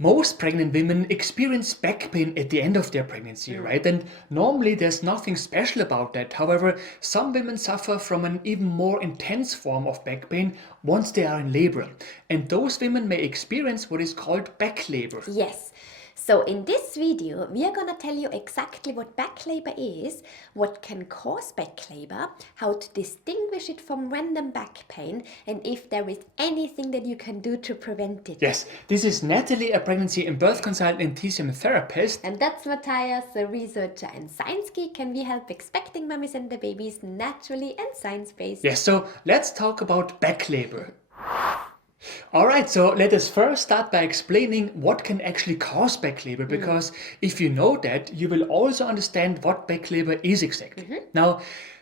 Most pregnant women experience back pain at the end of their pregnancy, right? And normally there's nothing special about that. However, some women suffer from an even more intense form of back pain once they are in labor. And those women may experience what is called back labor. Yes. So in this video, we are gonna tell you exactly what back labor is, what can cause back labor, how to distinguish it from random back pain, and if there is anything that you can do to prevent it. Yes, this is Natalie, a pregnancy and birth consultant and TCM therapist. And that's Matthias, a researcher and science geek, and we help expecting mummies and their babies naturally and science-based. Yes, so let's talk about back labor. Alright, so let us first start by explaining what can actually cause back labor, because if you know that, you will also understand what back labor is exactly. Now,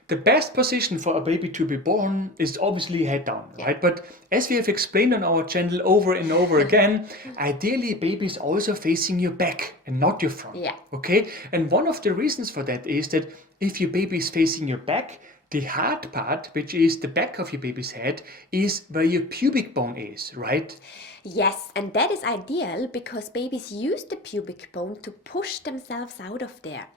the best position for a baby to be born is obviously head down, right? But as we have explained on our channel over and over again, ideally baby is also facing your back and not your front. Yeah. Okay? And one of the reasons for that is that if your baby is facing your back, the hard part, which is the back of your baby's head, is where your pubic bone is, right? Yes, and that is ideal because babies use the pubic bone to push themselves out of there.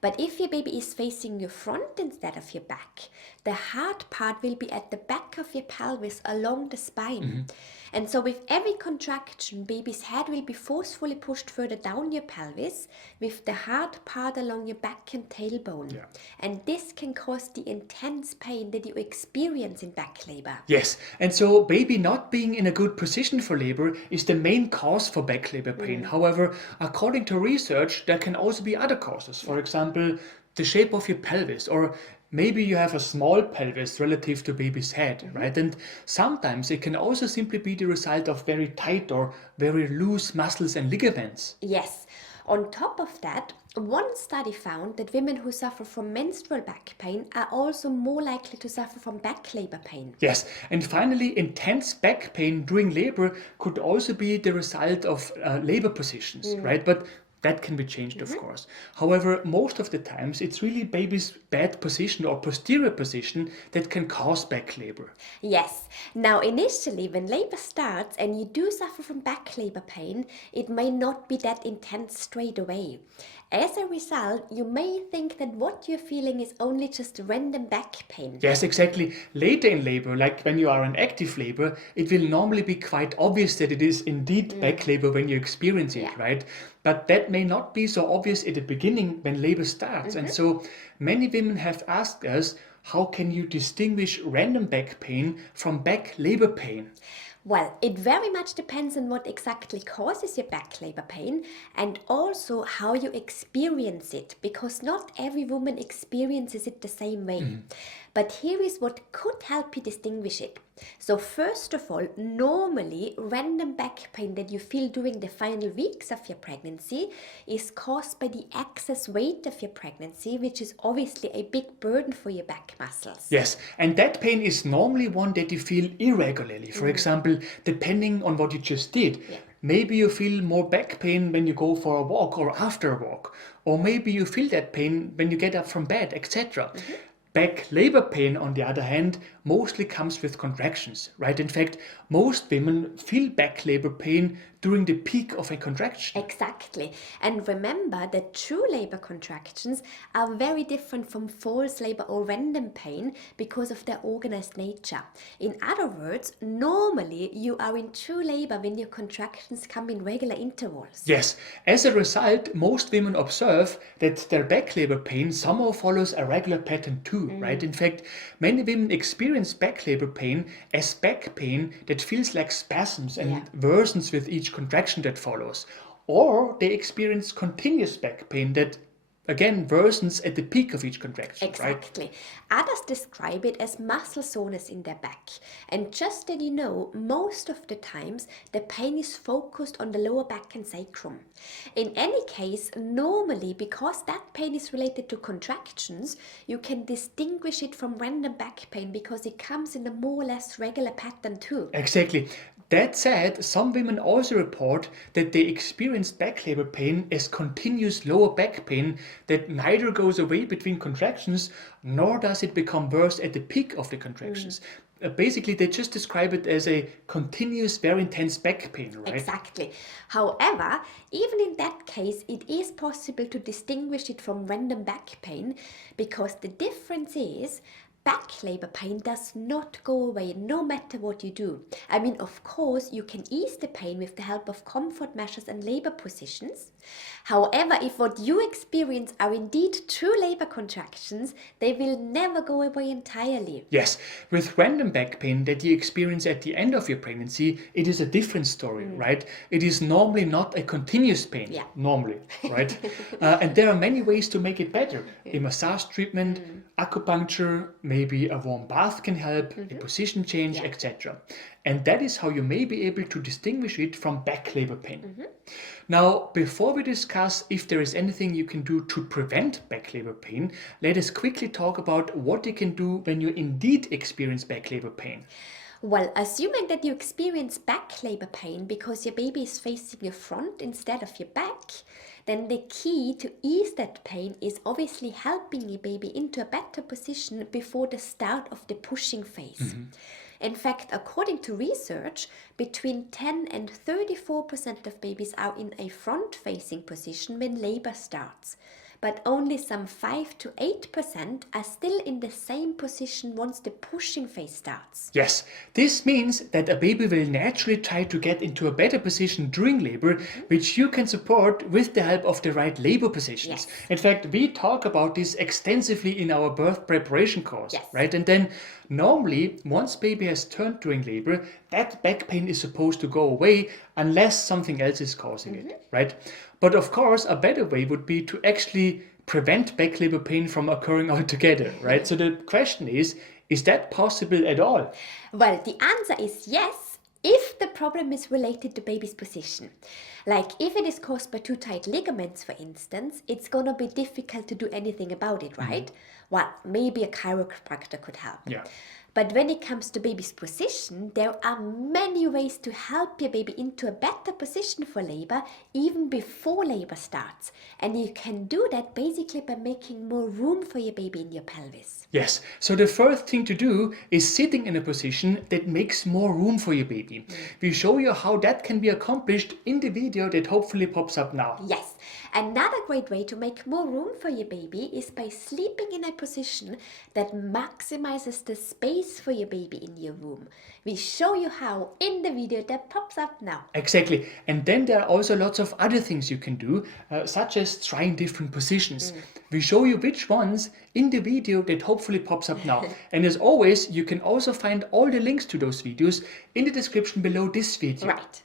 But if your baby is facing your front instead of your back, the hard part will be at the back of your pelvis along the spine. And so with every contraction, baby's head will be forcefully pushed further down your pelvis with the hard part along your back and tailbone. Yeah. And this can cause the intense pain that you experience in back labor. Yes, and so baby not being in a good position for labor is the main cause for back labor pain. However, according to research, there can also be other causes. For example, the shape of your pelvis, or maybe you have a small pelvis relative to baby's head, right? And sometimes it can also simply be the result of very tight or very loose muscles and ligaments. Yes. On top of that, one study found that women who suffer from menstrual back pain are also more likely to suffer from back labor pain. Yes, and finally, intense back pain during labor could also be the result of labor positions, right? But that can be changed, of course. However, most of the times, it's really baby's bad position or posterior position that can cause back labor. Yes. Now, initially, when labor starts and you do suffer from back labor pain, it may not be that intense straight away. As a result, you may think that what you're feeling is only just random back pain. Yes, exactly. Later in labor, like when you are in active labor, it will normally be quite obvious that it is indeed back labor when you experience it, Yeah. right? But that may not be so obvious at the beginning when labor starts. And so many women have asked us, how can you distinguish random back pain from back labor pain? Well, it very much depends on what exactly causes your back labor pain and also how you experience it, because not every woman experiences it the same way. But here is what could help you distinguish it. So first of all, normally random back pain that you feel during the final weeks of your pregnancy is caused by the excess weight of your pregnancy, which is obviously a big burden for your back muscles. Yes, and that pain is normally one that you feel irregularly. For example, depending on what you just did. Yeah. Maybe you feel more back pain when you go for a walk or after a walk. Or maybe you feel that pain when you get up from bed, etc. Back labor pain, on the other hand, mostly comes with contractions, right? In fact, most women feel back labor pain during the peak of a contraction. Exactly. And remember that true labor contractions are very different from false labor or random pain because of their organized nature. In other words, normally you are in true labor when your contractions come in regular intervals. Yes, as a result, most women observe that their back labor pain somehow follows a regular pattern too, right? In fact, many women experience back labor pain as back pain that feels like spasms and worsens with each contraction that follows. Or they experience continuous back pain that again worsens at the peak of each contraction, right? Exactly. Others describe it as muscle soreness in their back. And just that you know, most of the times the pain is focused on the lower back and sacrum. In any case, normally, because that pain is related to contractions, you can distinguish it from random back pain because it comes in a more or less regular pattern too. Exactly. That said, some women also report that they experience back labor pain as continuous lower back pain that neither goes away between contractions nor does it become worse at the peak of the contractions. basically they just describe it as a continuous, very intense back pain, right? Exactly. However, even in that case, it is possible to distinguish it from random back pain because the difference is back labor pain does not go away no matter what you do. I mean, of course, you can ease the pain with the help of comfort measures and labor positions. However, if what you experience are indeed true labor contractions, they will never go away entirely. Yes, with random back pain that you experience at the end of your pregnancy, it is a different story, right? It is normally not a continuous pain, Yeah. normally, right? And there are many ways to make it better. A massage treatment, acupuncture, maybe a warm bath can help, a position change, etc. And that is how you may be able to distinguish it from back labor pain. Now, before we discuss if there is anything you can do to prevent back labor pain, let us quickly talk about what you can do when you indeed experience back labor pain. Well, assuming that you experience back labor pain because your baby is facing your front instead of your back, then the key to ease that pain is obviously helping your baby into a better position before the start of the pushing phase. In fact, according to research, between 10 and 34% of babies are in a front-facing position when labor starts, but only some 5 to 8% are still in the same position once the pushing phase starts. Yes, this means that a baby will naturally try to get into a better position during labor, which you can support with the help of the right labor positions. Yes. In fact, we talk about this extensively in our birth preparation course, Yes. right? And then normally, once baby has turned during labor, that back pain is supposed to go away unless something else is causing it, right? But of course, a better way would be to actually prevent back labor pain from occurring altogether, right? So the question is that possible at all? Well, the answer is yes, if the problem is related to baby's position. Like if it is caused by too tight ligaments, for instance, it's gonna be difficult to do anything about it, right? Well, maybe a chiropractor could help. Yeah. But when it comes to baby's position, there are many ways to help your baby into a better position for labor even before labor starts. And you can do that basically by making more room for your baby in your pelvis. Yes, so the first thing to do is sitting in a position that makes more room for your baby. We show you how that can be accomplished in the video that hopefully pops up now. Yes, another great way to make more room for your baby is by sleeping in a position that maximizes the space for your baby in your womb. We show you how in the video that pops up now. Exactly, and then there are also lots of other things you can do, such as trying different positions. We show you which ones in the video that hopefully pops up now. And as always, you can also find all the links to those videos in the description below this video. Right.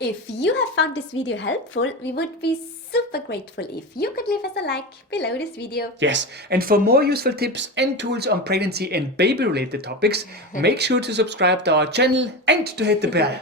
If you have found this video helpful, we would be super grateful if you could leave us a like below this video. Yes, and for more useful tips and tools on pregnancy and baby related topics, make sure to subscribe to our channel and to hit the bell.